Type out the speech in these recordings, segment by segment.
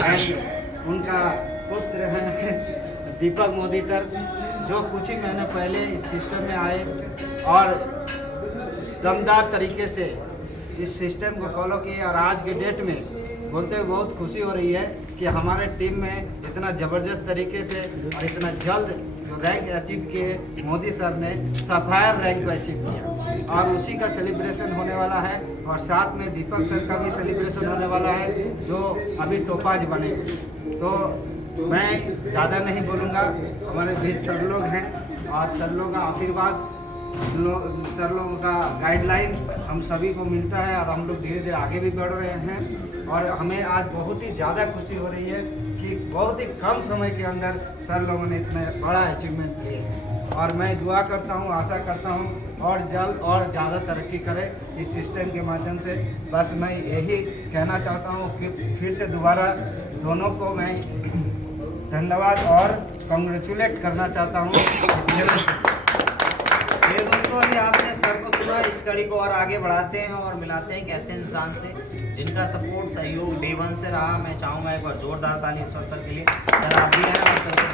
And उनका पुत्र हैं दीपक मोदी सर, जो कुछ ही महीने पहले इस सिस्टम में आए और दमदार तरीके से इस सिस्टम को फॉलो किए। और आज के डेट में बोलते हुए बहुत खुशी हो रही है कि हमारे टीम में इतना ज़बरदस्त तरीके से और इतना जल्द जो रैंक अचीव किए मोदी सर ने सफायर रैंक को अचीव किया, और उसी का सेलिब्रेशन होने वाला है। और साथ में दीपक सर का भी सेलिब्रेशन होने वाला है जो अभी टोपाज बने। तो मैं ज़्यादा नहीं बोलूँगा, हमारे बीच सर लोग हैं और सर लोगों का आशीर्वाद, सर लोगों का गाइडलाइन हम सभी को मिलता है और हम लोग धीरे धीरे आगे भी बढ़ रहे हैं। और हमें आज बहुत ही ज़्यादा खुशी हो रही है कि बहुत ही कम समय के अंदर सर लोगों ने इतना बड़ा अचीवमेंट किए हैं। और मैं दुआ करता हूँ, आशा करता हूँ और जल्द और ज़्यादा तरक्की करें इस सिस्टम के माध्यम से। बस मैं यही कहना चाहता हूँ कि फिर से दोबारा दोनों को मैं धन्यवाद और कॉन्ग्रेचुलेट करना चाहता हूँ। ये दोस्तों अभी आपने सर को सुना, इस कड़ी को और आगे बढ़ाते हैं और मिलाते हैं एक ऐसे इंसान से जिनका सपोर्ट सहयोग डे वन से रहा। मैं चाहूँगा एक बार जोरदार ताली ईश्वर सर के लिए। सर आप भी हैं और सर को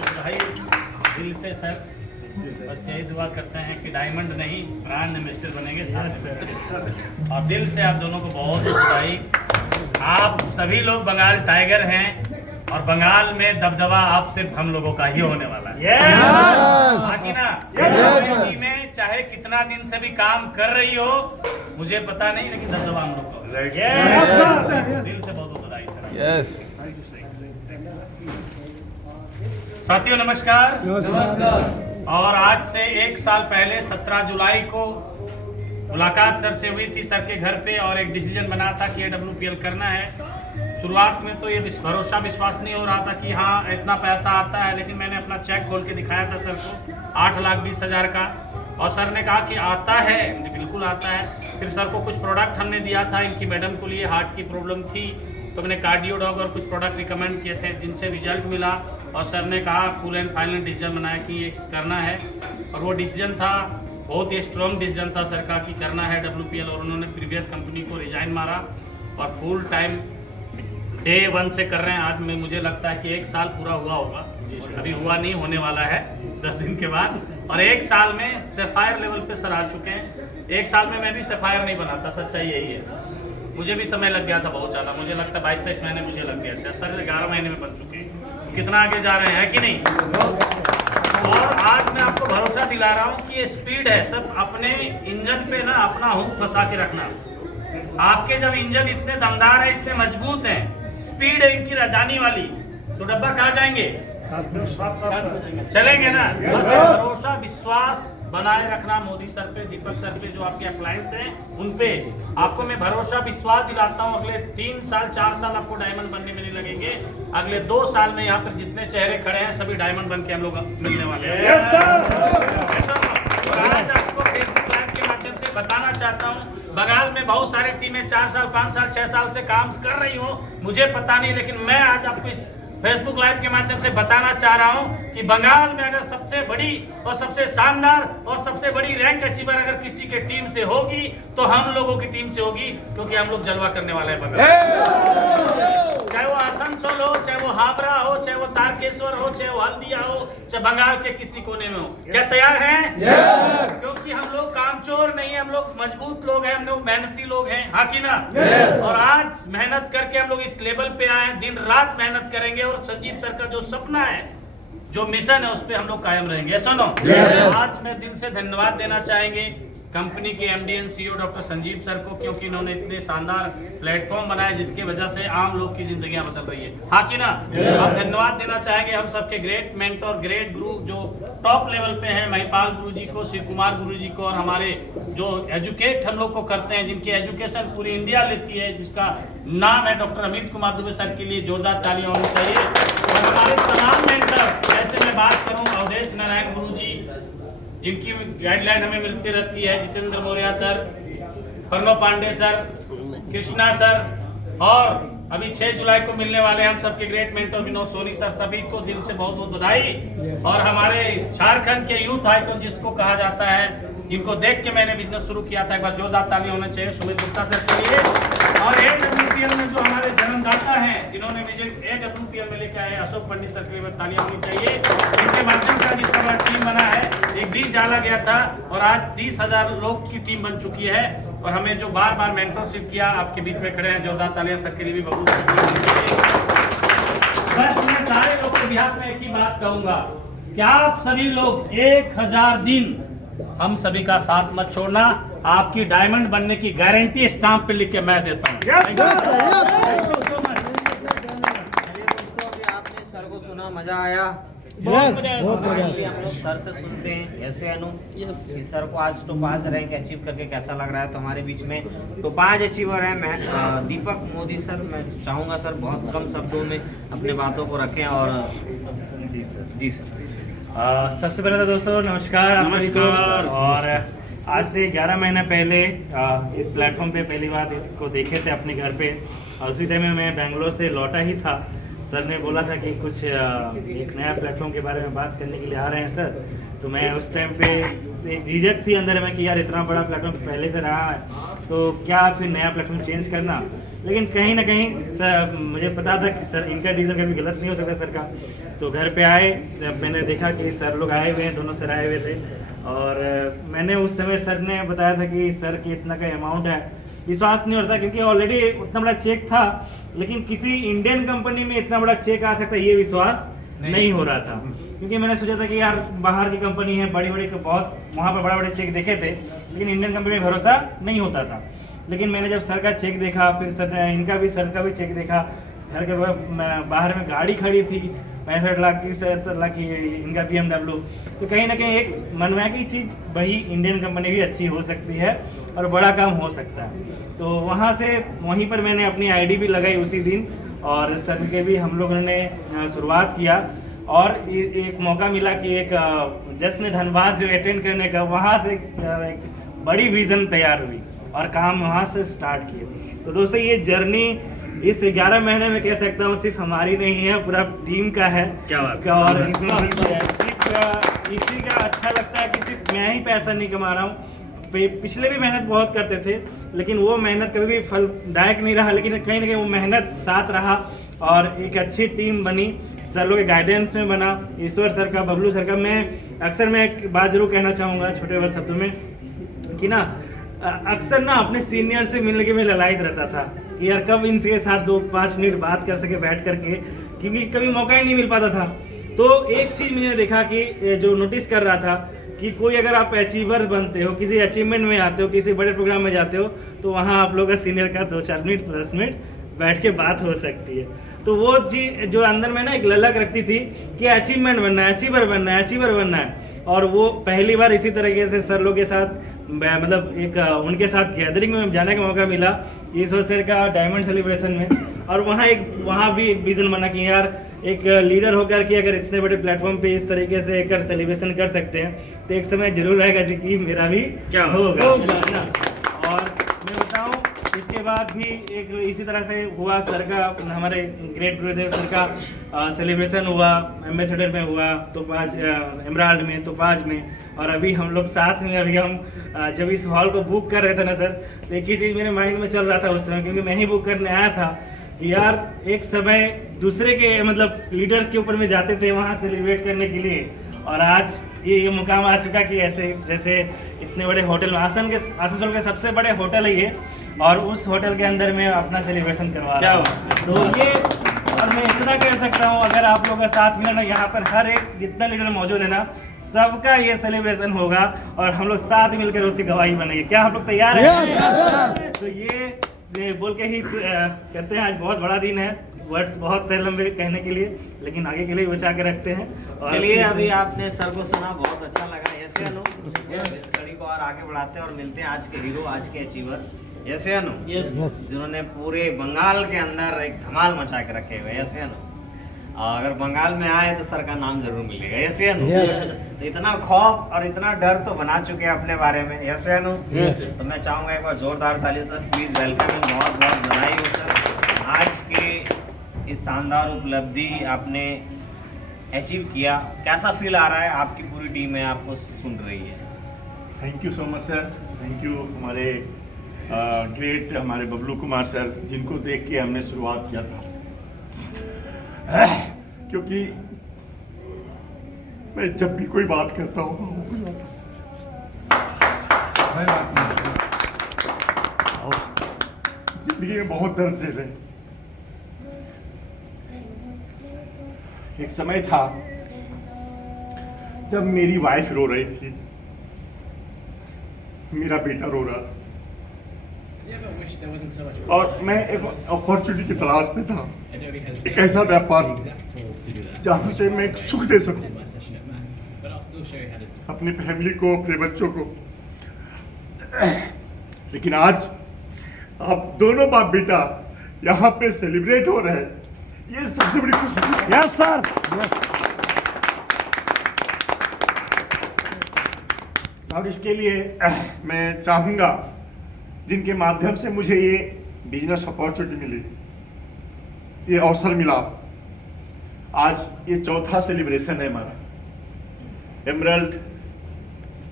बधाई दिल से सर। बस यही दुआ करते हैं कि डायमंड नहीं ब्रांड एम्बेसडर बनेंगे सारे। और दिल से आप दोनों को बहुत बधाई। आप सभी लोग बंगाल टाइगर हैं और बंगाल में दबदबा आप सिर्फ हम लोगों का ही होने वाला है। बाकी ना टीमें चाहे कितना दिन से भी काम कर रही हो मुझे पता नहीं, लेकिन दबदबा हम लोग को। दिल से बहुत बहुत बधाई सर। साथियों नमस्कार। और आज से एक साल पहले 17 जुलाई को मुलाकात सर से हुई थी, सर के घर पे, और एक डिसीजन बना था कि AWPL करना है। शुरुआत में तो ये भरोसा विश्वास नहीं हो रहा था कि हाँ इतना पैसा आता है, लेकिन मैंने अपना चेक खोल के दिखाया था सर को 8,20,000 का, और सर ने कहा कि आता है। बिल्कुल आता है। फिर सर को कुछ प्रोडक्ट हमने दिया था, इनकी मैडम को लिए हार्ट की प्रॉब्लम थी, तो मैंने कार्डियो डॉग और कुछ प्रोडक्ट रिकमेंड किए थे जिनसे रिजल्ट मिला। और सर ने कहा फुल एंड फाइनल डिसीजन बनाया कि ये करना है, और वो डिसीजन था बहुत ही स्ट्रॉन्ग डिसीजन था सर का कि करना है WPL। और उन्होंने प्रीवियस कंपनी को रिजाइन मारा और फुल टाइम डे वन से कर रहे हैं। आज में मुझे लगता है कि 1 साल पूरा हुआ होगा, अभी हुआ नहीं, होने वाला है 10 दिन के बाद। और 1 साल में सफायर लेवल पे सर आ चुके हैं। 1 साल में मैं भी सफायर नहीं बना था, सच्चाई यही है। मुझे भी समय लग गया था बहुत ज़्यादा, मुझे लगता है 22-23 महीने मुझे लग गया था। सर 11 महीने में बन चुके हैं। कितना आगे जा रहे हैं कि नहीं। और आज मैं आपको भरोसा दिला रहा हूँ कि ये स्पीड है, सब अपने इंजन पे ना अपना हुक फंसा के रखना। आपके जब इंजन इतने दमदार है, इतने मजबूत हैं, स्पीड है इनकी राजधानी वाली, तो डब्बा कहाँ जाएंगे, चलेंगे ना। बस भरोसा विश्वास बनाए रखना मोदी सर पे, दीपक सर पे, जो आपके अप्लायंस हैं उन पे। आपको मैं भरोसा विश्वास दिलाता हूँ अगले 3 साल 4 साल आपको डायमंड बनने में नहीं लगेंगे। अगले 2 साल में यहाँ पर जितने चेहरे खड़े हैं सभी डायमंड बन के हम लोग मिलने वाले हैं। आज आपको फेसबुक लाइव के माध्यम से बताना चाहता हूँ, बंगाल में बहुत सारी टीमें 4 साल 5 साल 6 साल से काम कर रही हो, मुझे पता नहीं, लेकिन मैं आज आपको इस फेसबुक लाइव के माध्यम से बताना चाह रहा हूं कि बंगाल में अगर सबसे बड़ी और सबसे शानदार और सबसे बड़ी रैंक अचीवर अगर किसी के टीम से होगी तो हम लोगों की टीम से होगी, क्योंकि हम लोग जलवा करने वाले हैं बंगाल। चाहे वो आसनसोल हो, चाहे वो हावड़ा हो, चाहे वो तारकेश्वर हो, चाहे वो हल्दिया हो, चाहे बंगाल के किसी कोने में हो। क्या तैयार हैं? क्योंकि हम लोग कामचोर नहीं है, हम लोग मजबूत लोग हैं, हम लोग मेहनती लोग हैं, हाँ कि ना। और आज मेहनत करके हम लोग इस लेवल पे आए हैं, दिन रात मेहनत करेंगे और संजीव सर का जो सपना है, जो मिशन है, उस पे हम लोग कायम रहेंगे। सुनो, आज मैं दिल से धन्यवाद देना चाहेंगे कंपनी के MD and CEO doctor Sanjeev sir को, क्योंकि इन्होंने इतने शानदार प्लेटफॉर्म बनाया जिसके वजह से आम लोग की जिंदगियां बदल रही है, हाँ कि ना। हम धन्यवाद देना चाहेंगे हम सबके ग्रेट मेंटोर, ग्रेट गुरु जो टॉप लेवल पे हैं, महिपाल गुरु जी को, शिव कुमार गुरु जी को, और हमारे जो एजुकेट हम लोग को करते हैं, जिनकी एजुकेशन पूरी इंडिया लेती है, जिसका नाम है डॉक्टर अमित कुमार दुबे सर के लिए जोरदार तालियां होनी चाहिए। और हमारे तमाम मेंटर, जैसे मैं बात करूँ अवधेश नारायण गुरु जी, जिनकी गाइडलाइन हमें मिलती रहती है, Jitendra Maurya sir, Pranav Pandey sir, Krishna sir, और अभी 6 जुलाई को मिलने वाले हम सबके great mentor Vinod Soni sir, सभी को दिल से बहुत बहुत बधाई। और हमारे झारखंड के यूथ आइकॉन जिसको कहा जाता है, जिनको देख के मैंने बिजनेस शुरू किया था, एक बार जोरदार ताली होना चाहिए सुमित गुप्ता सर के लिए। और AWPL में जो हमारे जिन्होंने मुझे एक रुपया में लेके आए अशोक पंडित सर के लिए तालियां होनी चाहिए। इनके माध्यम से आज इतना बड़ा टीम बना है। एक बीज डाला गया था और आज 30,000 लोग की टीम बन चुकी है। और हमें जो बार बार मेंटरशिप किया, आपके बीच में खड़े हैं, जोरदार तालियां सर के लिए भी बबलू सर के लिए। बस मैं सारे लोग के बिहार में एक ही बात कहूंगा कि आप सभी लोग 1000 दिन हम सभी का साथ मत छोड़ना। आपकी डायमंड बनने की गारंटी स्टाम्प पे लिख के मैं देता हूँ। चलिए दोस्तों, अभी आपने सर को सुना, मजा आया। बहुत मजा आया। फाइनली हम लोग सर से सुनते हैं ऐसे अनु कि सर को आज टोपाज रैंक अचीव करके कैसा लग रहा है। तो हमारे बीच में टोपाज अचीवर है मैं दीपक मोदी सर। मैं चाहूँगा सर बहुत कम शब्दों में अपने बातों को रखें। और जी सर सबसे पहले तो दोस्तों नमस्कार आप सभी को। नमस्कार। और आज से 11 महीना पहले इस प्लेटफॉर्म पे पहली बार इसको देखे थे अपने घर पे। और उसी टाइम में मैं बेंगलोर से लौटा ही था। सर ने बोला था कि कुछ एक नया प्लेटफॉर्म के बारे में बात करने के लिए आ रहे हैं सर। तो मैं उस टाइम पे एक झिझक थी अंदर में कि यार इतना बड़ा प्लेटफॉर्म पहले से रहा है तो क्या फिर नया प्लेटफॉर्म चेंज करना। लेकिन कहीं ना कहीं सर मुझे पता था कि सर इनका डिसीजन कभी गलत नहीं हो सकता सर का। तो घर पे आए, जब मैंने देखा कि सर लोग आए हुए हैं, दोनों सर आए हुए थे। और मैंने उस समय सर ने बताया था कि सर की इतना का अमाउंट है, विश्वास नहीं होता क्योंकि ऑलरेडी उतना बड़ा चेक था। लेकिन किसी इंडियन कंपनी में इतना बड़ा चेक आ सकता है ये विश्वास नहीं हो रहा था। क्योंकि मैंने सोचा था कि यार बाहर की कंपनी है, बड़ी बड़ी बॉस, वहाँ पर बड़े बड़े चेक देखे थे, लेकिन इंडियन कंपनी में भरोसा नहीं होता था। लेकिन मैंने जब सर का चेक देखा, फिर सर का भी चेक देखा, घर के बाहर में गाड़ी खड़ी थी 65 लाख की, 70 लाख की इनका BMW। तो कहीं ना कहीं एक मनवा की चीज़ वही इंडियन कंपनी भी अच्छी हो सकती है और बड़ा काम हो सकता है। तो वहाँ से वहीं पर मैंने अपनी ID भी लगाई उसी दिन। और सर के भी हम लोगों ने शुरुआत किया। और एक मौका मिला कि एक जश्न धनबाद जो अटेंड करने का, वहाँ से एक बड़ी विज़न तैयार हुई और काम वहाँ से स्टार्ट किए। तो दोस्तों ये जर्नी इस 11 महीने में कह सकता हूँ सिर्फ हमारी नहीं है, पूरा टीम का है। क्या बात। और इसी का अच्छा लगता है कि सिर्फ मैं ही पैसा नहीं कमा रहा हूँ। पिछले भी मेहनत बहुत करते थे, लेकिन वो मेहनत कभी भी फलदायक नहीं रहा। लेकिन कहीं ना कहीं वो मेहनत साथ रहा और एक अच्छी टीम बनी। सर लोग के गाइडेंस में बना, ईश्वर सर का, बबलू सर का। मैं एक बात जरूर कहना चाहूँगा छोटे बड़े शब्दों में कि ना अक्सर ना अपने सीनियर से मिलने के में ललायत रहता था कि यार कब इनके साथ 2-5 मिनट बात कर सके बैठ करके, क्योंकि कभी मौका ही नहीं मिल पाता था। तो एक चीज़ मैंने देखा कि जो नोटिस कर रहा था कि कोई अगर आप अचीवर बनते हो, किसी अचीवमेंट में आते हो, किसी बड़े प्रोग्राम में जाते हो, तो वहाँ आप लोग का सीनियर का 2-4 मिनट 10 मिनट बैठ के बात हो सकती है। तो वो चीज़ जो अंदर में ना एक ललक रखती थी कि अचीवमेंट बनना है, अचीवर बनना है, अचीवर बनना है। और वो पहली बार इसी तरीके से सर लोग के साथ मतलब एक उनके साथ गैदरिंग में जाने का मौका मिला ईश्वर सर का डायमंड सेलिब्रेशन में। और वहाँ भी एक विजन बना कि यार एक लीडर होकर के अगर इतने बड़े प्लेटफॉर्म पे इस तरीके से एक सेलिब्रेशन कर सकते हैं तो एक समय जरूर आएगा जी कि मेरा भी क्या होगा। और मैं बताऊं इसके बाद भी एक इसी तरह से हुआ सर का, हमारे ग्रेट गुरुदेव सर का सेलिब्रेशन हुआ, एम्बेसडर में हुआ, तोपाज एमराल्ड में, तोपाज में। और अभी हम लोग साथ में, अभी हम जब इस हॉल को बुक कर रहे थे ना सर, तो एक ही चीज़ मेरे माइंड में चल रहा था उस समय, क्योंकि मैं ही बुक करने आया था कि यार एक समय दूसरे के मतलब लीडर्स के ऊपर में जाते थे वहाँ सेलिब्रेट करने के लिए। और आज ये मुकाम आ चुका कि ऐसे जैसे इतने बड़े होटल में, आसनसोल के सबसे बड़े होटल है ये, और उस होटल के अंदर में अपना सेलिब्रेशन करवा रहा हूँ। तो ये, और मैं इतना कह सकता हूँ अगर आप लोगों का साथ मिला ना, यहाँ पर हर एक जितना लीडर मौजूद है ना, सबका ये सेलिब्रेशन होगा और हम लोग साथ मिलकर उसकी गवाही बनेंगे। क्या हम लोग तैयार हैं? तो ये बोल के ही कहते हैं आज बहुत बड़ा दिन है। वर्ड्स बहुत लंबे कहने के लिए, लेकिन आगे के लिए बचा के रखते हैं। चलिए अभी आपने सर को सुना, बहुत अच्छा लगा। ऐसे अनु इस कड़ी को और आगे बढ़ाते हैं और मिलते हैं आज के हीरो, आज के अचीवर। ऐसे अनु जिन्होंने पूरे बंगाल के अंदर एक धमाल मचा के रखे हुए। ऐसे अनु अगर बंगाल में आए तो सर का नाम जरूर मिलेगा। ऐसे अनु तो इतना खौफ और इतना डर तो बना चुके हैं अपने बारे में। ऐसे अनु तो मैं चाहूँगा एक बार जोरदार ताली सर, प्लीज वेलकम। बहुत बहुत बधाई हो सर, आज के इस शानदार उपलब्धि आपने अचीव किया। कैसा फील आ रहा है? आपकी पूरी टीम है, आपको सुन रही है। Thank you so much sir, thank you हमारे ग्रेट हमारे बबलू कुमार सर, जिनको देख के हमने शुरुआत किया था। क्योंकि मैं जब भी कोई बात करता हूँ जिंदगी में बहुत दर्द झेले। एक समय था जब मेरी वाइफ रो रही थी, मेरा बेटा रो रहा था, और मैं एक अपॉर्चुनिटी की तलाश में था, एक ऐसा व्यापार जहां से मैं सुख दे सकूं अपनी फैमिली को, अपने बच्चों को। लेकिन आज आप दोनों बाप बेटा यहाँ पे सेलिब्रेट हो रहे हैं, ये सबसे बड़ी खुशी है। Yes sir. और इसके लिए मैं चाहूंगा, जिनके माध्यम से मुझे ये बिजनेस अपॉर्चुनिटी मिली, ये अवसर मिला, आज ये चौथा सेलिब्रेशन है हमारा। एमरल्ड,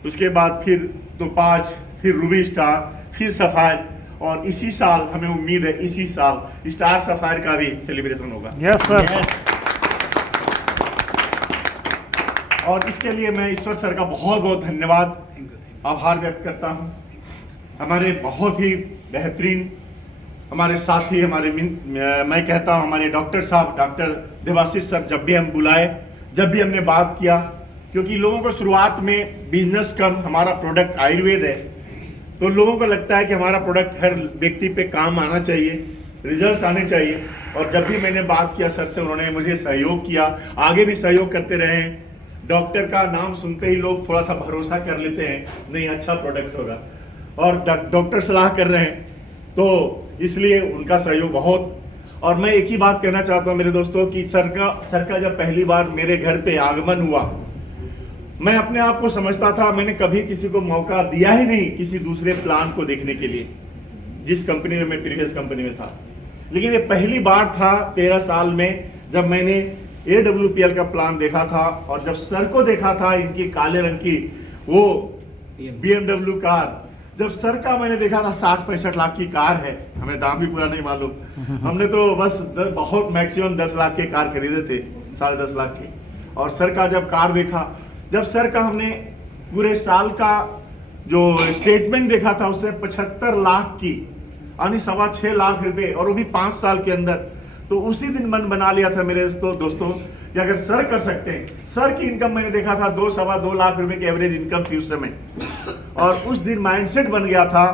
उसके बाद फिर टोपाज, फिर रूबी स्टार, फिर सफायर, और इसी साल हमें उम्मीद है इसी साल स्टार सफायर का भी सेलिब्रेशन होगा। Yes sir. और इसके लिए मैं ईश्वर सर का बहुत बहुत धन्यवाद, आभार व्यक्त करता हूँ। हमारे बहुत ही बेहतरीन हमारे साथी, मैं कहता हूँ हमारे डॉक्टर साहब, डॉक्टर देवाशीष सर, जब भी हम बुलाए, जब भी हमने बात किया, क्योंकि लोगों को शुरुआत में बिजनेस कम, हमारा प्रोडक्ट आयुर्वेद है, तो लोगों को लगता है कि हमारा प्रोडक्ट हर व्यक्ति पे काम आना चाहिए, रिजल्ट्स आने चाहिए। और जब भी मैंने बात किया सर से, उन्होंने मुझे सहयोग किया, आगे भी सहयोग करते रहे हैं। डॉक्टर का नाम सुनते ही लोग थोड़ा सा भरोसा कर लेते हैं, नहीं अच्छा प्रोडक्ट होगा, और डॉक्टर सलाह कर रहे हैं, तो इसलिए उनका सहयोग बहुत। और मैं एक ही बात कहना चाहता हूँ मेरे दोस्तों कि सर का जब पहली बार मेरे घर पे आगमन हुआ, मैं अपने आप को समझता था, मैंने कभी किसी को मौका दिया ही नहीं किसी दूसरे प्लान को देखने के लिए, जिस कंपनी में मैं प्रीवियस कंपनी में था। लेकिन ये पहली बार था 13 साल में जब मैंने AWPL का प्लान देखा था, और जब सर को देखा था इनकी काले रंग की वो BMW कार, जब सर का मैंने देखा था 60-65 लाख की कार है, हमें दाम भी पूरा नहीं मालूम, हमने तो बस बहुत मैक्सिमम 10 लाख के कार खरीदे थे, 10.5 लाख के। और सर का जब कार देखा, जब सर का हमने पूरे साल का जो स्टेटमेंट देखा था, उससे 75 लाख की, यानी 6.25 लाख रुपए, और वो भी 5 साल के अंदर, तो उसी दिन मन बना लिया था मेरे दोस्तों कि अगर सर कर सकते हैं। सर की इनकम मैंने देखा था 2-2.25 लाख रुपए की एवरेज इनकम थी उस समय, और उस दिन माइंडसेट बन गया था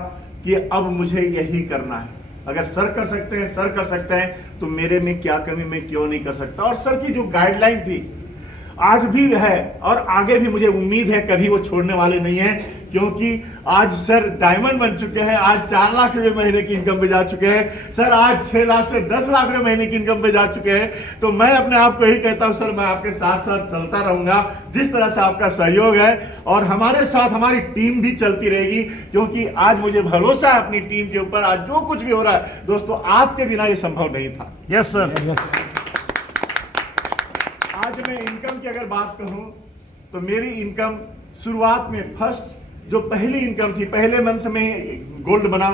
कि अब मुझे यही करना है। अगर सर कर सकते हैं, सर कर सकते हैं, तो मेरे में क्या कमी, मैं क्यों नहीं कर सकता। और सर की जो गाइडलाइन थी आज भी है, और आगे भी मुझे उम्मीद है कभी वो छोड़ने वाले नहीं है, क्योंकि आज सर डायमंड बन चुके हैं, आज 4 लाख रुपए महीने की इनकम पे जा चुके हैं, सर आज 6 लाख से 10 लाख रुपए महीने की इनकम पे जा चुके हैं। तो मैं अपने आप को यही कहता हूं, सर मैं आपके साथ साथ चलता रहूंगा, जिस तरह से आपका सहयोग है, और हमारे साथ हमारी टीम भी चलती रहेगी, क्योंकि आज मुझे भरोसा है अपनी टीम के ऊपर। आज जो कुछ भी हो रहा है दोस्तों, आपके बिना ये संभव नहीं था। Yes sir. आज मैं इनकम की अगर बात कहूं, तो मेरी इनकम शुरुआत में जो पहली इनकम थी, पहले मंथ में गोल्ड बना,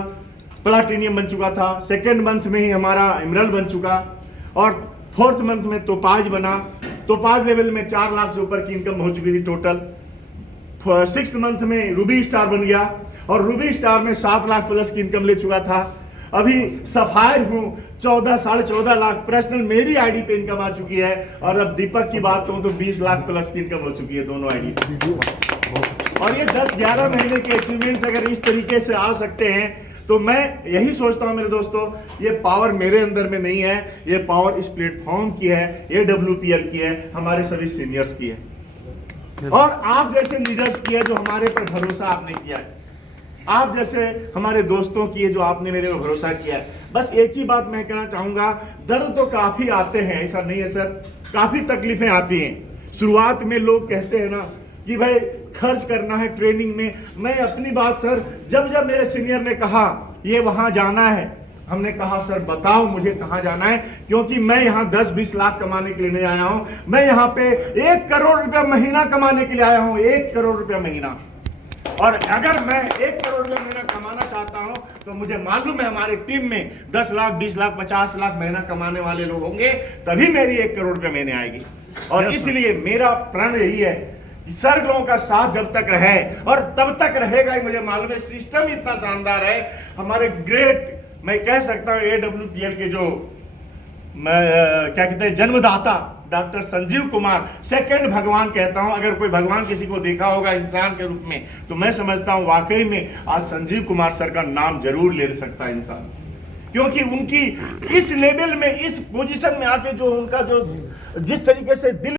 प्लाटिनियम बन चुका था, सेकेंड मंथ में ही हमारा एमरल्ड बन चुका, और 4th मंथ में टोपाज बना। टोपाज लेवल में 4 लाख से ऊपर की इनकम हो चुकी थी टोटल। 6th मंथ में रूबी स्टार बन गया, और रूबी स्टार में 7 लाख प्लस की इनकम ले चुका था। अभी सफायर हूँ, 14-14.5 लाख पर्सनल मेरी आईडी पे इनकम आ चुकी है, और अब दीपक की बात कहूँ तो 20 लाख प्लस की इनकम हो चुकी है दोनों आईडी पे। और ये 10-11 महीने के अचीवमेंट्स अगर इस तरीके से आ सकते हैं, तो मैं यही सोचता हूं मेरे दोस्तों, ये पावर मेरे अंदर में नहीं है, ये पावर इस प्लेटफॉर्म की है, AWPL की है, हमारे सभी सीनियर्स की है, और आप जैसे लीडर्स की है जो हमारे पर भरोसा आपने किया है, आप जैसे हमारे दोस्तों की है जो आपने मेरे पर भरोसा किया है। बस एक ही बात मैं कहना चाहूंगा, दर्द तो काफी आते हैं, ऐसा नहीं है सर, काफी तकलीफें आती हैं। शुरुआत में लोग कहते हैं ना कि भाई खर्च करना है ट्रेनिंग में। मैं अपनी बात सर, जब मेरे सीनियर ने कहा ये वहां जाना है, हमने कहा सर बताओ मुझे कहां जाना है, क्योंकि मैं यहाँ 10-20 लाख कमाने के लिए नहीं आया हूं, मैं यहाँ पे 1 करोड़ रुपया महीना कमाने के लिए आया हूं, 1 करोड़ रुपया महीना। और अगर मैं 1 करोड़ रुपया महीना कमाना चाहता हूं, तो मुझे मालूम है हमारे टीम में 10 लाख 20 लाख 50 लाख महीना कमाने वाले लोग होंगे, तभी मेरी 1 करोड़ रुपए महीने आएगी। और इसलिए मेरा प्रण यही है कि सर लोगों का साथ जब तक रहे और तब तक रहेगा ही, मुझे मालूम है सिस्टम इतना शानदार है। हमारे ग्रेट, मैं कह सकता हूँ AWPL के जो क्या कहते हैं जन्मदाता डॉक्टर संजीव कुमार, सेकंड भगवान कहता हूं। अगर कोई भगवान किसी को देखा होगा इंसान के रूप में, तो मैं समझता हूं वाकई में आज संजीव कुमार सर का नाम जरूर ले सकता है इंसान, क्योंकि उनकी इस लेवल में, इस पोजीशन में आके जो उनका जो जिस तरीके से दिल